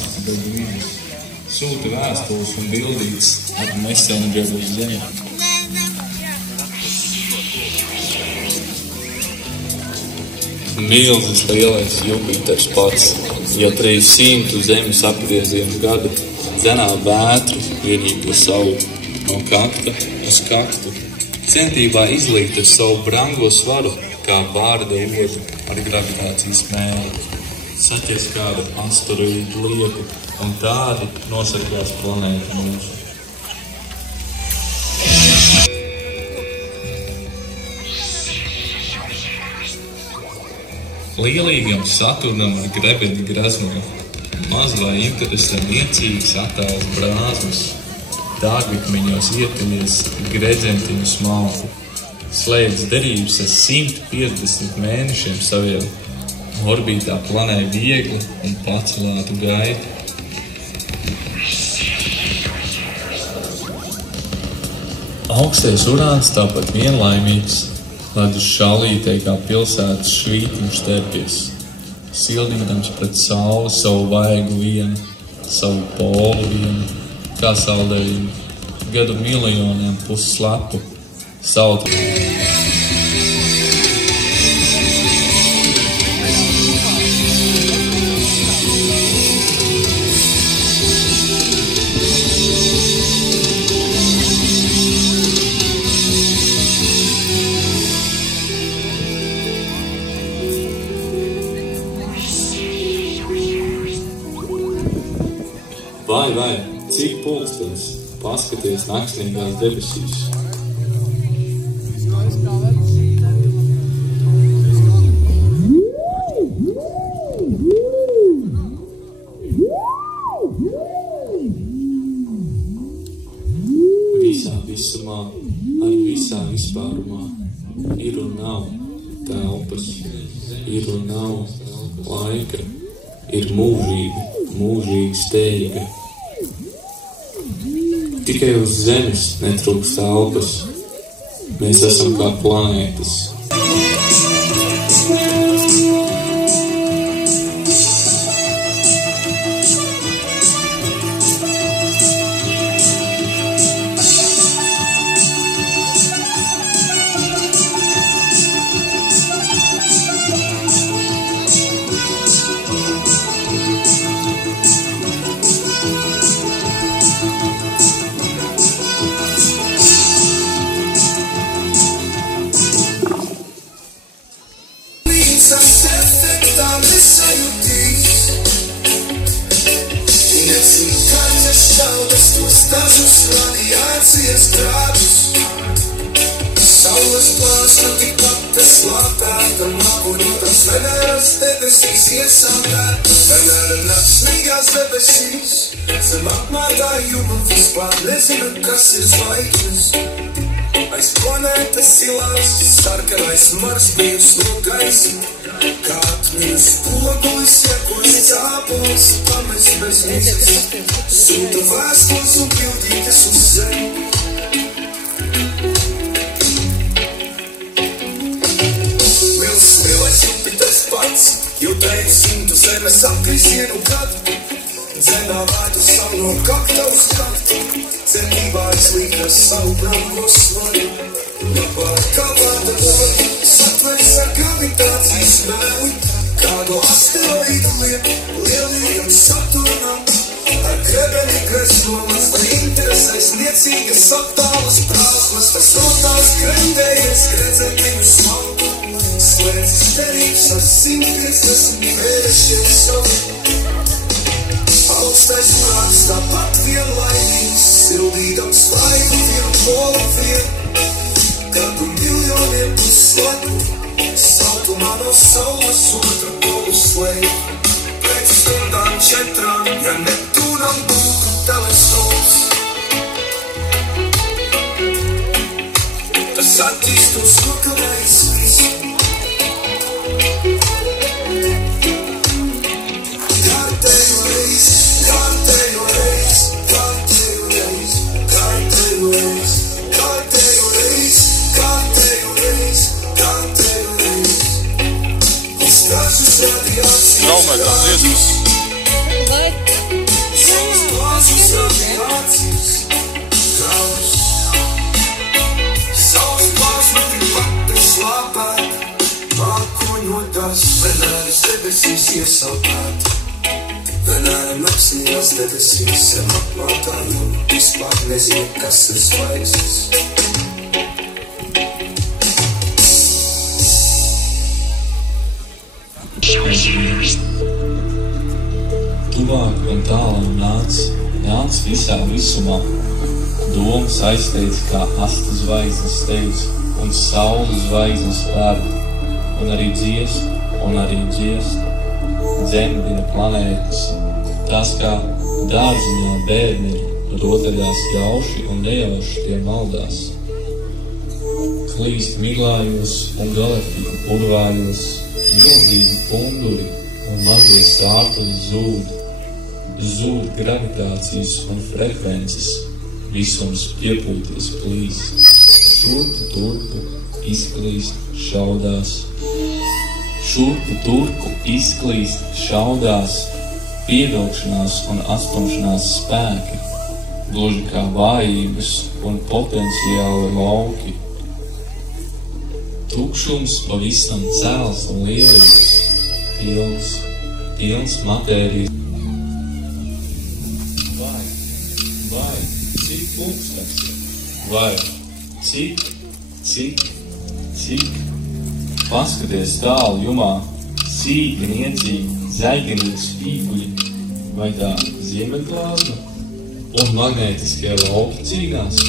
atbalsta bezdarbības. Sūta vēstules un bildītes ar messengeru uz Zemi. Milzis lielais Jupiters pats, ja 300 Zemes apgriezienu gadu dzenā vētru vienīgo savu no kakta uz kaktu, centībā izlīgt ar savu brango svaru, kā vārda ožu ar gravitācijas mēli. Saķers kādu asteroīdu lieku un tādi nosakās planētu mūsu. Lielīgam Saturnam ar grebeni grazno, maz vai interesē niecīgs attēls brāzmas, dārgakmeņos ieteļies gredzentiņu smalku, slēdz derības ar 150 mēnešiem saviem, orbītā planē viegli un pacelātu gaitu. Augstais Urāns tāpat vienlaimīgs, ledus šaulītē kā pilsētas švītiņš terpies, sildīdams pret sauli savu vaigu vienu, savu polu vienu, kā saldējumu, gadu miljoniem pusslapu, sautu. Vai, cik pulkstens, paskaties naktsnīgās debesīs. Visā visumā, arī visā vispārumā, ir un nav telpas, ir un nav laika, ir mūžīga steiga. Tikai uz Zemes netrūkst telpas. Mēs esam kā planētas. Radiācijas grādus, saules plāsna tikpat te slāpēta, mākoņotams Veneras debesīs iesāpēta. Venera naktsnīgās debesīs, zem apmētājuma vispār nezina, kas ir zvaigznes. Aiz planētas ilās, sarkanais Mars bijus no gaisa, kā atmiņas pogulis, iekojas cāpols, pamest bez mizas, sūta vēstules un bildītes uz Zemi. Lielais Jupiters pats, jau 100 Zemes apgriezienu gadu, dzenā vētu savu no kakta uz kaktu, cerībā izlīgt ar savu brango svaru. Labā kā vārda ožu, satveris ar gravitācijas mēli, kādu asteroīdu lieku lielīgam Saturnam, ar grebeni grazno, maz vai interesēs niecīgas attālas prāsmas, tas rotās grendējies gredzentiņu smalku, slēdzis derības ar 150 mēnešiem savu. Augstais Urāns tāpat vienlaimīgs, sildīdams vaigu vienu polu vienu, gadu miljoniem pusslapu, sautumā no saules otra polu slēja. Pēc stundām 4, ja Neptūnam būtu teleskops, tas attīstos nokavējas visu. Traumētās dziesmas. debesīs iesaldēt. Vienēram apziņās debesīs sev apmātāju un vispār nezinu, kas ir zvaigznes. Tuvāk un tālāk nāc visā visumā. Domas aizsteidz kā asta zvaigznes steidz, un saules zvaigznes pērd, un arī dziest, dzemdina planētas. Tās kā dārziņā bērni rotaļās jauši un nejauši tie maldās. Klīst miglājos un galaktiku purvājos, milzīgi punduri un mazie sārtuļi zūd gravitācijas un frekvences, visums piepūties plīst, šurpu turpu izklīst šaudās, pievilkšanās un atstumšanās spēki, gluži kā vājības un potenciāli lauki. Tukšums pavisam cēls un lielīgs, pilns matērijas. Vai, cik pulkstens? Vai, cik? Paskaties tālu jumā, sīki niecīgi, zaiganīgi spīkuļi, vai tā ziemeļplāzma un magnētiskie lauki cīnās?